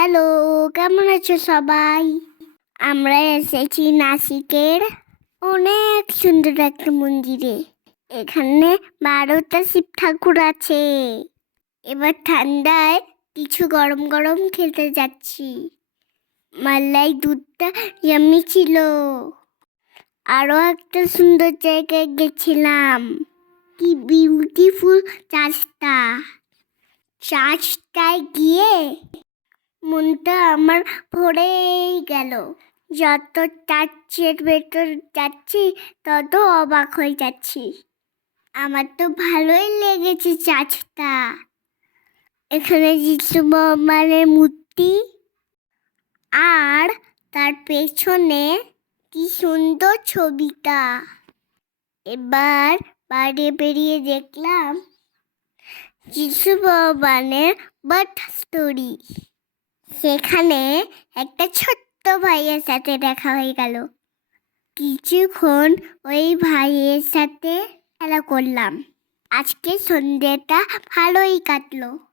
Hello, কেমন আছো সবাই? আমরা এসেছি নাসিকের অনেক সুন্দর একটা মন্দিরে। এখানে বারোটা শিব ঠাকুর আছে। এবার ঠান্ডায় কিছু গরম গরম খেতে যাচ্ছি। মালাই দুধটা ইয়ামি ছিল। আরও একটা সুন্দর জায়গায় গেছিলাম। কি বিউটিফুল চার্চটা চার্চটায় গিয়ে মনটা আমার ভরেই গেল। যত চার্চের ভেতর যাচ্ছি, তত অবাক হয়ে যাচ্ছি। আমার তো ভালোই লেগেছে চার্চটা এখানে যিশু ভগবানের মূর্তি। আর তার পেছনে কি সুন্দর ছবিটা। এবার বাইরে বেরিয়ে দেখলাম, যিশু ভগবানের বার্থ স্টোরি। সেখানে একটা ছোট্ট ভাইয়ের সাথে দেখা হয়ে গেল। কিছুক্ষণ ওই ভাইয়ের সাথে খেলা করলাম। আজকে সন্ধ্যেটা ভালোই কাটলো।